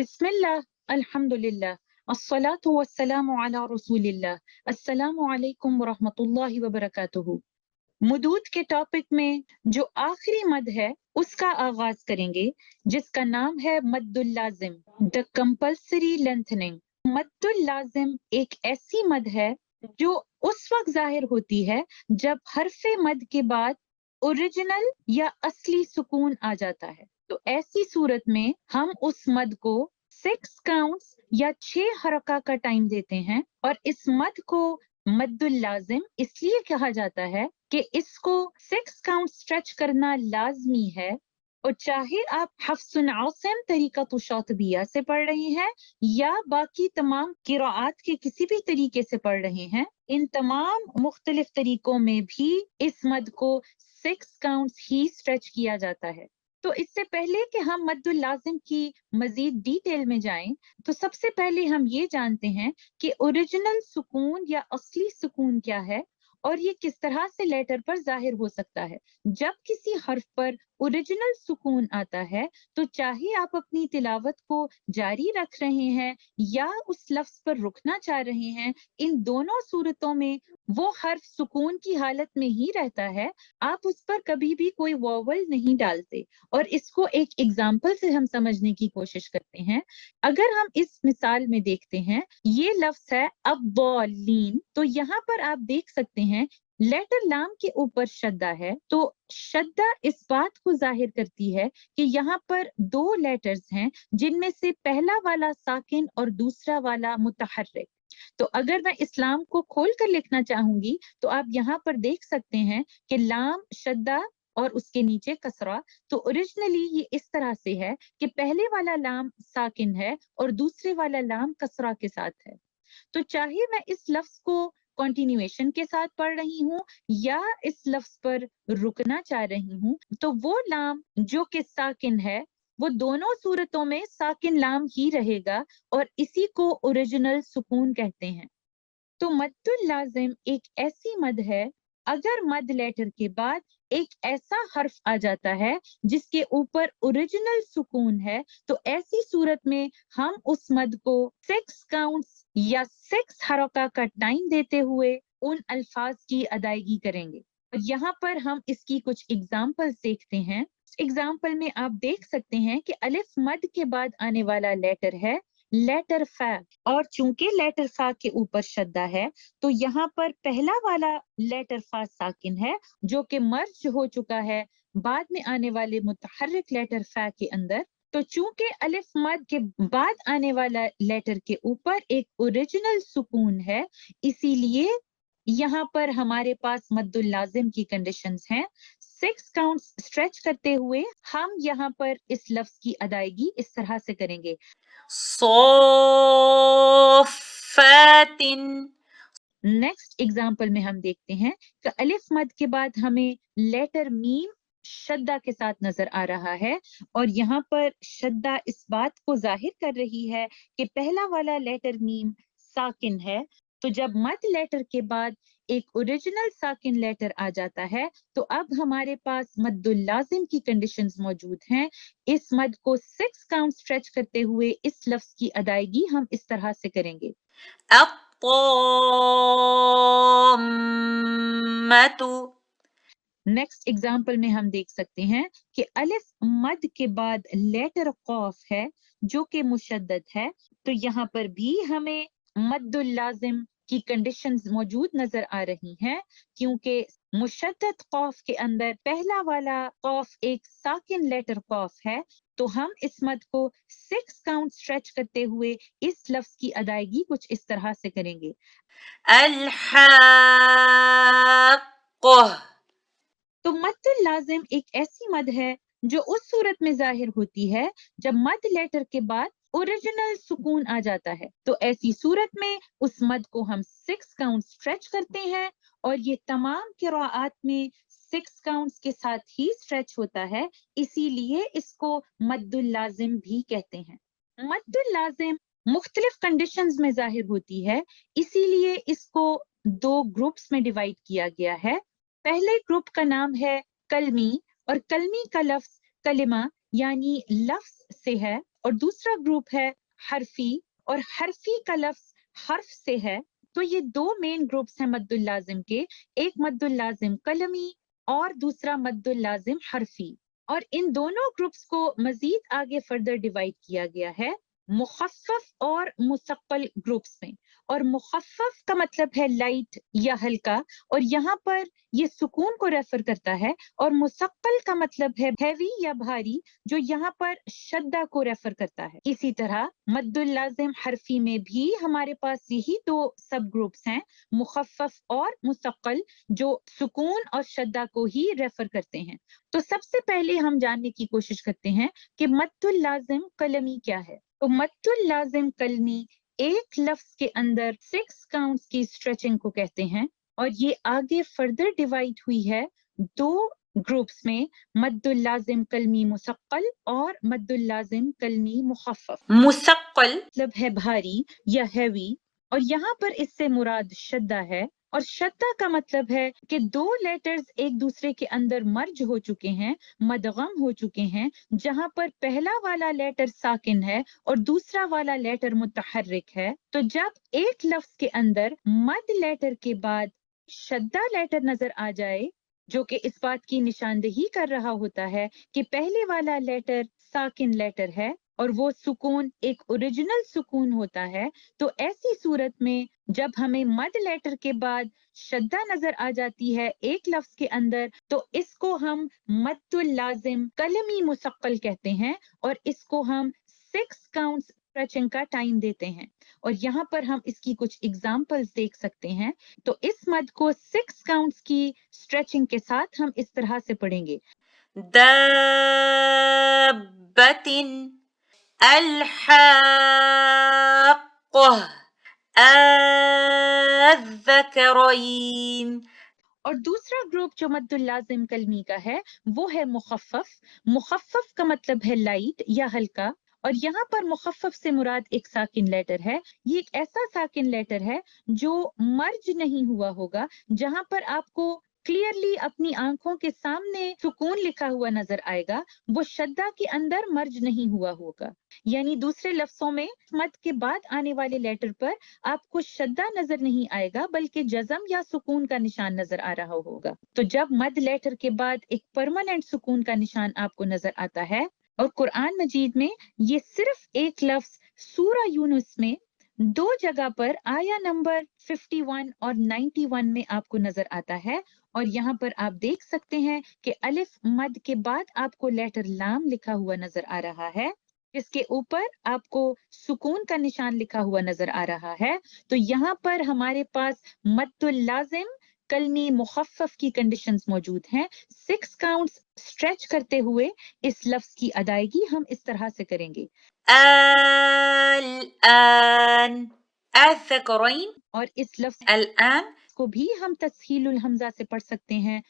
बिस्मिल्लाह, अल्हम्दुलिल्लाह, अस्सलातु वस्सलामु अला रसूलिल्लाह, अस्सलामु अलैकुम व रहमतुल्लाहि व बरकातुहू। मुदूद के टॉपिक में जो आखिरी मद है उसका आगाज करेंगे, जिसका नाम है मद्दुल लाजिम, द कंपल्सरी लेंथनिंग। मद्दुल लाजिम एक ऐसी मद है जो उस वक्त जाहिर होती है जब हरफे मद के बाद ओरिजिनल या असली सुकून आ जाता है। तो ऐसी सूरत में हम उस मद को 6 काउंट्स या 6 हरका का टाइम देते हैं, और इस मद को मद्दुल लाजिम इसलिए कहा जाता है कि इसको 6 काउंट स्ट्रेच करना लाजमी है। और चाहे आप हफ्सुन आसिम तरीक़तु शातिबिया से पढ़ रहे हैं या बाकी तमाम किराआत के किसी भी तरीके से पढ़ रहे हैं, इन तमाम मुख्तलिफ तरीकों में भी इस मद को 6 काउंट्स ही स्ट्रेच किया जाता है। तो इससे पहले कि हम मद्दुल लाजिम की मजीद डिटेल में जाएं, तो सबसे पहले हम ये जानते हैं कि ओरिजिनल सुकून या असली सुकून क्या है और ये किस तरह से लेटर पर जाहिर हो सकता है। जब किसी हर्फ पर ओरिजिनल सुकून आता है, तो चाहे आप अपनी तिलावत को जारी रख रहे हैं या उस लफ्ज पर रुकना चाह रहे हैं, इन दोनों सूरतों में वो हर्फ सुकून की हालत में ही रहता है। आप उस पर कभी भी कोई वॉवल नहीं डालते। और इसको एक एग्जाम्पल से हम समझने की कोशिश करते हैं। अगर हम इस मिसाल में देखते हैं, ये लफ्ज है अब्बालीन, तो यहाँ पर आप देख सकते हैं लेटर लाम के ऊपर शद्दा है। तो शद्दा इस बात को जाहिर करती है कि यहाँ पर दो लेटर्स हैं, जिनमें से पहला वाला साकिन और दूसरा वाला मुतहर्रिक। तो अगर मैं इस्लाम को खोल कर लिखना चाहूंगी, तो आप यहाँ पर देख सकते हैं कि लाम शद्दा और उसके नीचे कसरा। तो ओरिजिनली ये इस तरह से है कि पहले वाला लाम साकिन है और दूसरे वाला लाम कसरा के साथ है। तो चाहे मैं इस लफ्ज को कॉन्टिन्यूएशन के साथ पढ़ रही हूँ या इस लफ्ज पर रुकना चाह रही हूँ, तो वो लाम जो कि साकिन है, वो दोनों सूरतों में साकिन लाम ही रहेगा, और इसी को ओरिजिनल सुकून कहते हैं। तो मद्दुल लाजिम एक ऐसी मद है, अगर मद लेटर के बाद एक ऐसा हर्फ आ जाता है जिसके ऊपर ओरिजिनल सुकून है, तो ऐसी सूरत में हम उस मद को 6 काउंट्स या 6 हरका का टाइम देते हुए उन अल्फाज की अदायगी करेंगे। और यहाँ पर हम इसकी कुछ एग्जाम्पल्स देखते हैं। एग्जाम्पल में आप देख सकते हैं कि अलिफ मद के बाद आने वाला लेटर है लेटर फा, और चूंकि लेटर फा के ऊपर शद्दा है, तो यहाँ पर पहला वाला लेटर फा साकिन है जो कि मर्ज हो चुका है बाद में आने वाले मुतहर्रिक लेटर फा के अंदर। तो चूंकि अलिफ मद के बाद आने वाला लेटर के ऊपर एक ओरिजिनल सुकून है, इसीलिए यहाँ पर हमारे पास मद्दुल लाजिम की कंडीशंस हैं। 6 काउंट्स स्ट्रेच करते हुए हम यहाँ पर इस लफ्ज की अदायगी इस तरह से करेंगे, सोफातिन। नेक्स्ट एग्जाम्पल में हम देखते हैं कि अलिफ मद के बाद हमें लेटर मीम शद्दा के साथ नजर आ रहा है, और यहाँ पर शद्दा इस बात को जाहिर कर रही है कि पहला वाला लेटर मीम साकिन है। तो जब मद लेटर के बाद एक ओरिजिनल साकिन लेटर आ जाता है, तो अब हमारे पास मद्दुल लाजिम की कंडीशंस मौजूद हैं। इस मद को 6 काउंट स्ट्रेच करते हुए इस लफ्ज की अदायगी हम इस तरह से करेंगे, अत्ताम्मतु। नेक्स्ट एग्जाम्पल में हम देख सकते हैं कि अलिफ मद के बाद लेटर कौफ है जो कि मुशद्दद है। तो यहाँ पर भी हमें मद्दुल लाजिम की कंडीशंस मौजूद नजर आ रही हैं, क्योंकि मुशद्दद कौफ के अंदर पहला वाला कौफ एक साकिन लेटर कौफ है। तो हम इस मद को 6 काउंट स्ट्रेच करते हुए इस लफ्ज की अदायगी कुछ इस तरह से करेंगे, अल-हाक़्क़ह। तो मद्दुल लाजिम एक ऐसी मद है जो उस सूरत में जाहिर होती है जब मद लेटर के बाद ओरिजिनल सुकून आ जाता है। तो ऐसी सूरत में उस मद को हम 6 काउंट स्ट्रेच करते हैं, और ये तमाम किराआत में 6 काउंट्स के साथ ही स्ट्रेच होता है, इसीलिए इसको मद्दुल लाजिम भी कहते हैं। मद्दुल लाजिम मुख्तलिफ कंडीशंस में जाहिर होती है, इसीलिए इसको 2 ग्रुप्स में डिवाइड किया गया है। पहले ग्रुप का नाम है कलमी, और कलमी का लफ्ज कलिमा यानी लफ्ज से है, اور دوسرا گروپ ہے حرفی، اور حرفی کا لفظ حرف سے ہے. تو یہ دو مین گروپس ہیں مد اللازم کے، ایک مد اللازم قلمی اور دوسرا مد اللازم حرفی. اور ان دونوں گروپس کو مزید آگے فردر ڈیوائڈ کیا گیا ہے مخفف اور مثقل گروپس میں. اور مخفف کا مطلب ہے لائٹ یا ہلکا، اور یہاں پر یہ سکون کو ریفر کرتا ہے. اور مثقل کا مطلب ہے ہیوی یا بھاری، جو یہاں پر شدہ کو ریفر کرتا ہے. اسی طرح مد اللازم حرفی میں بھی ہمارے پاس یہی دو سب گروپس ہیں، مخفف اور مثقل، جو سکون اور شدہ کو ہی ریفر کرتے ہیں. تو سب سے پہلے ہم جاننے کی کوشش کرتے ہیں کہ مد اللازم قلمی کیا ہے. تو مد اللازم قلمی ایک لفظ کے اندر 6 کاؤنٹس کی اسٹریچنگ کو کہتے ہیں، اور یہ آگے فردر ڈیوائڈ ہوئی ہے دو گروپس میں، مد اللازم قلمی مثقل اور مد اللازم قلمی مخفف. مثقل مطلب ہے بھاری یا ہیوی، اور یہاں پر اس سے مراد شدہ ہے. اور شدہ کا مطلب ہے کہ دو لیٹرز ایک دوسرے کے اندر مرج ہو چکے ہیں، مدغم ہو چکے ہیں، جہاں پر پہلا والا لیٹر ساکن ہے اور دوسرا والا لیٹر متحرک ہے. تو جب ایک لفظ کے اندر مد لیٹر کے بعد شدہ لیٹر نظر آ جائے، جو کہ اس بات کی نشاندہی کر رہا ہوتا ہے کہ پہلے والا لیٹر ساکن لیٹر ہے اور وہ سکون ایک اوریجنل سکون ہوتا ہے، تو ایسی صورت میں جب ہمیں مد لیٹر کے بعد شدہ نظر آ جاتی ہے ایک لفظ کے اندر، تو اس کو ہم مد اللازم قلمی مثقل کہتے ہیں، اور اس کو ہم 6 کاؤنٹس اسٹریچنگ کا ٹائم دیتے ہیں. اور یہاں پر ہم اس کی کچھ اگزامپلز دیکھ سکتے ہیں. تو اس مد کو 6 کاؤنٹس کی اسٹریچنگ کے ساتھ ہم اس طرح سے پڑھیں گے: دابۃ، الحاقہ، الذکرین. اور دوسرا گروپ جو مد اللازم کلمی کا ہے وہ ہے مخفف. مخفف کا مطلب ہے لائٹ یا ہلکا، اور یہاں پر مخفف سے مراد ایک ساکن لیٹر ہے. یہ ایک ایسا ساکن لیٹر ہے جو مرج نہیں ہوا ہوگا، جہاں پر آپ کو کلیئرلی اپنی آنکھوں کے سامنے سکون لکھا ہوا نظر آئے گا، وہ شدہ کے اندر مرج نہیں ہوا ہوگا. یعنی دوسرے لفظوں میں مد کے بعد آنے والے لیٹر پر آپ کو شدہ نظر نہیں آئے گا، بلکہ جزم یا سکون کا نشان نظر آ رہا ہوگا. تو جب مد لیٹر کے بعد ایک پرماننٹ سکون کا نشان آپ کو نظر آتا ہے، اور قرآن مجید میں یہ صرف ایک لفظ سورہ یونس میں دو جگہ پر آیا نمبر 51 اور 91 میں آپ کو نظر آتا ہے. اور یہاں پر آپ دیکھ سکتے ہیں کہ الف مد کے بعد آپ کو لیٹر لام لکھا ہوا نظر آ رہا ہے، جس کے اوپر آپ کو سکون کا نشان لکھا ہوا نظر آ رہا ہے. تو یہاں پر ہمارے پاس مد اللازم کلمی مخفف کی کنڈیشنز موجود ہیں. 6 کاؤنٹس اسٹریچ کرتے ہوئے اس لفظ کی ادائیگی ہم اس طرح سے کریں گے: الآن، الذکرین. اور اس لفظ الآن کو بھی ہم تسہیل الحمزہ سے پڑھ سکتے ہیں،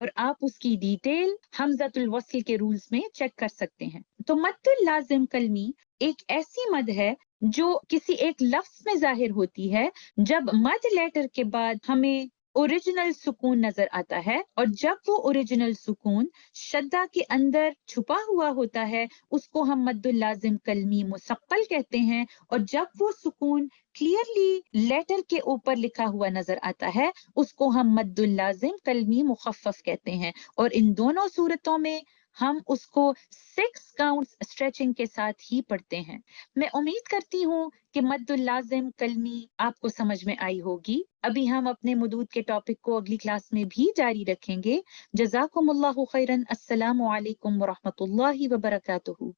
اور آپ اس کی ڈیٹیل حمزۃ الوصل کے رولز میں چیک کر سکتے ہیں. تو مد اللازم کلمی ایک ایسی مد ہے جو کسی ایک لفظ میں ظاہر ہوتی ہے جب مد لیٹر کے بعد ہمیں اوریجنل سکون نظر آتا ہے، اور جب وہ اوریجنل سکون شدہ کے اندر چھپا ہوا ہوتا ہے اس کو ہم مد اللازم کلمی مثقل کہتے ہیں، اور جب وہ سکون کلیئرلی لیٹر کے اوپر لکھا ہوا نظر آتا ہے اس کو ہم مد اللازم کلمی مخفف کہتے ہیں. اور ان دونوں صورتوں میں ہم اس کو 6 کاؤنٹس اسٹریچنگ کے ساتھ ہی پڑھتے ہیں. میں امید کرتی ہوں کہ مد اللازم کلمی آپ کو سمجھ میں آئی ہوگی. ابھی ہم اپنے مدود کے ٹاپک کو اگلی کلاس میں بھی جاری رکھیں گے. جزاکم اللہ خیرن. السلام علیکم ورحمۃ اللہ وبرکاتہ.